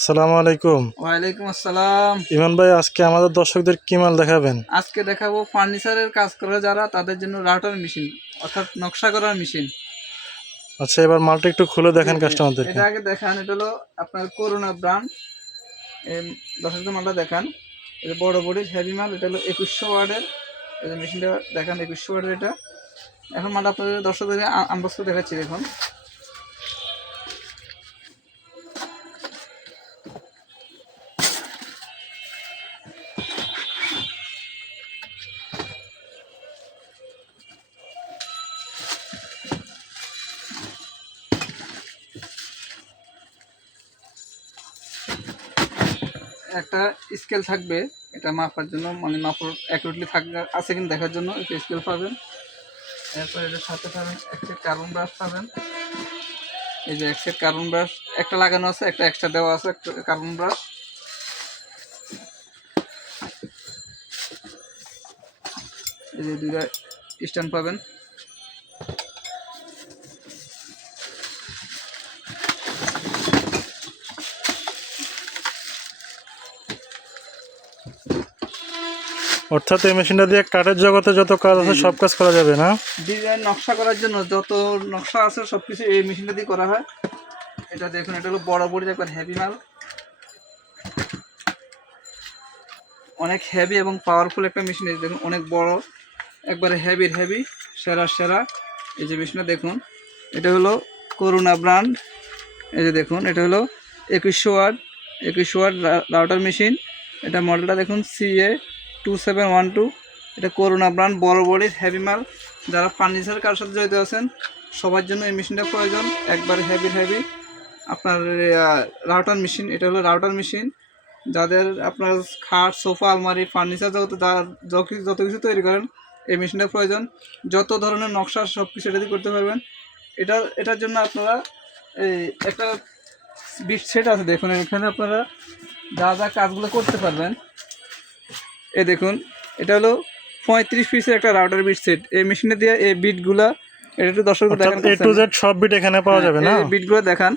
আসসালামু আলাইকুম। ওয়ালাইকুম আসসালাম। ইমান ভাই আজকে আমাদের দর্শকদের কি মাল দেখাবেন? আজকে দেখাবো ফার্নিচারের কাজ করে যারা তাদের জন্য রাউটার মেশিন অর্থাৎ নকশা করার মেশিন। আচ্ছা এবার মালটা একটু খুলে দেখেন কাস্টমারদেরকে এটা আগে দেখান এটা হলো আপনার করোনা ব্র্যান্ড এই দর্শকদের মালটা দেখান। এটা বড় বড়ি হেভি মাল এটা হলো একুশশো ওয়ার্ডের এই মেশিনটা দেখান একুশশো ওয়ার্ডের এটা। এখন মালটা আপনাদের দর্শকদের আনবক্স দেখাচ্ছি দেখুন। একটা স্কেল থাকবে। এটা মাপার জন্য মানে মাপার অ্যাকুরেটলি থাকবে, আছে কিনা দেখার জন্য একটা স্কেল পাবেন। এরপর এটার সাথে পাবেন এক সেট কার্বন ব্রাশ পাবেন। এই যে এক সেট কার্বন ব্রাশ একটা লাগানো আছে, একটা এক্সট্রা দেওয়া আছে, একটা কার্বন ব্রাশ এই যে দুইটা স্ট্যান্ড পাবেন। অর্থাৎ এই মেশিনটা দিয়ে কাঠের জগতে যত কাজ আছে, সব কাজ করা যাবে না? ডিজাইন, নকশা করার জন্য যত নকশা আছে সব কিছু এই মেশিনটা দিয়ে করা হয়। এটা দেখুন, এটা হলো বড় বড়ি একবার হেভি মাল অনেক হেভি এবং পাওয়ারফুল একটা মেশিন এই দেখুন, অনেক বড়। একবারে হেভির হেভি সেরা সেরা। এই যে মেশিনটা দেখুন, এটা হলো করুণা ব্র্যান্ড এই যে দেখুন, এটা হলো একুশশো ওয়াট একুশশো ওয়াট রাউটার মেশিন এটা মডেলটা দেখুন C A two seven one two এটা করোনা ব্র্যান্ড বড় বডির হেভি মাল। যারা ফার্নিচার কার সাথে জড়িত আছেন, সবার জন্য এই মেশিনটা প্রয়োজন। একবারে হেভি হেভি আপনার রাউটার মেশিন এটা হলো রাউটার মেশিন যাদের আপনার খাট, সোফা, আলমারি ফার্নিচার জগতে যত কিছু তৈরি করেন, এই মেশিনটা প্রয়োজন। যত ধরনের নকশা সব কিছু এটা দিয়ে করতে পারবেন। এটা, এটার জন্য আপনারা, এই, একটা বিট সেট আছে, দেখুন, এখানে আপনারা যা যা কাজগুলো করতে পারবেন এই দেখুন এটা হলো পঁয়ত্রিশ পিসের একটা রাউটার বিট সেট এই মেশিনে দিয়ে এই বিটগুলা এটা একটু দর্শক দেখান এ টু জেড সব বিট এখানে পাওয়া যাবে না? বিটগুলো দেখান।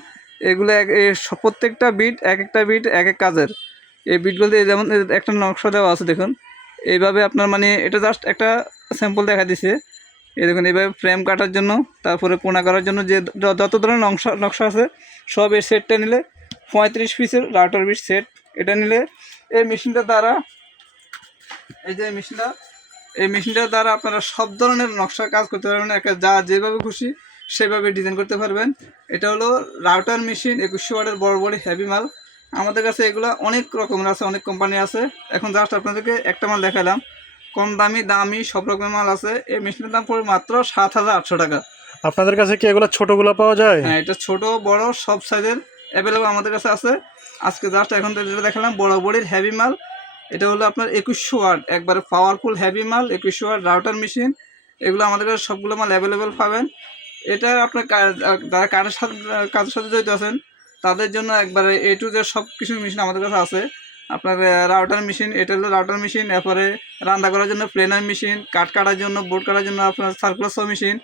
এগুলো এক প্রত্যেকটা বিট এক একটা বিট এক এক কাজের। এই বিটগুলো দিয়ে যেমন একটা নকশা দেওয়া আছে দেখুন। এইভাবে আপনার মানে এটা জাস্ট একটা স্যাম্পল দেখা দিছে। এই দেখুন এইভাবে ফ্রেম কাটার জন্য তারপরে কোনা করার জন্য যে যত ধরনের নকশা নকশা আছে সব এই সেটটা নিলে পঁয়ত্রিশ পিসের রাউটার বিট সেট এটা নিলে এই মেশিনটা দ্বারা এই যে মেশিনটা এই মেশিনটার দ্বারা আপনারা সব ধরনের নকশার কাজ করতে পারবেন একটা যা যেভাবে খুশি সেভাবে ডিজাইন করতে পারবেন। এটা হলো রাউটার মেশিন একুশশো ওয়ার্ডের বড় বড় হেভি মাল। আমাদের কাছে এগুলো অনেক রকমের আছে অনেক কোম্পানি আছে। এখন জাস্ট আপনাদেরকে একটা মাল দেখালাম। কম দামি দামি সব রকমের মাল আছে। এই মেশিনের দাম পড়ে মাত্র সাত হাজার আটশো টাকা। আপনাদের কাছে কি এগুলো ছোটগুলো পাওয়া যায়? হ্যাঁ এটা ছোট বড় সব সাইজের অ্যাভেলেবল আমাদের কাছে আছে। আজকে জাস্ট এখন যেটা দেখালাম বড় বড়ির হেভি মাল। এটা হলো আপনার একুশশো ওয়াট একবারে পাওয়ারফুল হ্যাভি মাল একুশশো ওয়াট রাউটার মেশিন এগুলো আমাদের কাছে সবগুলো মাল অ্যাভেলেবেল পাবেন। এটা আপনার যারা কারের সাথে কাজের সাথে জড়িত আছেন তাদের জন্য একবারে এ টু জেড সব কিছু মেশিন আমাদের কাছে আছে। আপনার রাউটার মেশিন এটা হলো রাউটার মেশিন এরপরে রান্না করার জন্য প্লেনার মেশিন কাঠ কাটার জন্য বোর্ড কাটার জন্য আপনার circular saw machine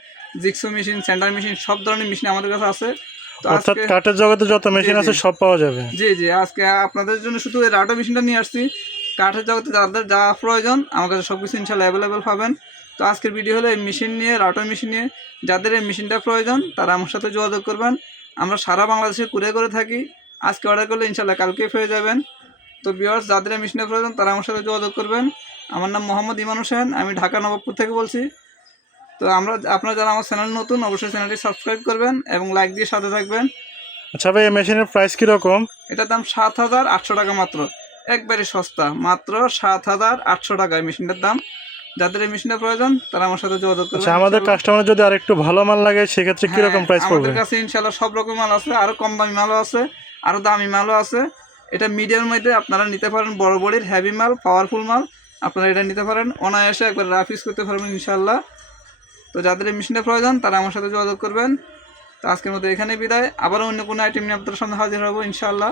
jigsaw machine centre machine সব ধরনের মেশিন আমাদের কাছে আছে। অর্থাৎ কাঠের জগতে যত মেশিন আছে সব পাওয়া যাবে। জি জি আজকে আপনাদের জন্য শুধু এই রাউটার মেশিনটা নিয়ে আসছি। কাঠের জগতে যাদের যা প্রয়োজন আমার কাছে সব কিছু ইনশাল্লাহ অ্যাভেলেবেল পাবেন। তো আজকের ভিডিও হলো এই মেশিন নিয়ে রাউটার মেশিন নিয়ে। যাদের এই মেশিনটা প্রয়োজন তারা আমার সাথে যোগাযোগ করবেন। আমরা সারা বাংলাদেশে কুরিয়ার করে থাকি। আজকে অর্ডার করলে ইনশাল্লাহ কালকে পেয়ে যাবেন। তো বিয়ার্স যাদের এই মেশিনের প্রয়োজন তারা আমার সাথে যোগাযোগ করবেন। আমার নাম মোহাম্মদ ইমান হোসেন আমি ঢাকা নবাবপুর থেকে বলছি। তো আমরা আপনারা যারা আমার চ্যানেল নতুন অবশ্যই চ্যানেলটি সাবস্ক্রাইব করবেন এবং লাইক দিয়ে সাথে থাকবেন। আচ্ছা ভাই এই মেশিনের প্রাইস কীরকম? এটার দাম সাত হাজার আটশো টাকা মাত্র। একবারে সস্তা। মাত্র সাত হাজার আটশো টাকায় মেশিনটার দাম। যাদের এই মেশিনটা প্রয়োজন তারা আমার সাথে যোগাযোগ করবে আচ্ছা আমাদের কাস্টমার যদি আর একটু ভালো মাল লাগে সেক্ষেত্রে কীরকম প্রাইস পড়বে? আমাদের কাছে ইনশাল্লাহ সব রকম মাল আছে আরও কম দামি মালও আছে আরও দামি মালও আছে। এটা মিডিয়ার মধ্যে আপনারা নিতে পারেন বড় বড়ির হেভি মাল পাওয়ারফুল মাল আপনারা এটা নিতে পারেন। অনায়াসে একবার রাফ ইউজ করতে পারবেন ইনশাল্লাহ। তো যাদের এই মেশিনটা প্রয়োজন তারা আমার সাথে যোগাযোগ করবেন। তো আজকের মতো এখানে বিদায়। আবারও অন্য কোনো আইটেম নিয়ে আপনাদের সামনে হাজির হব ইনশাআল্লাহ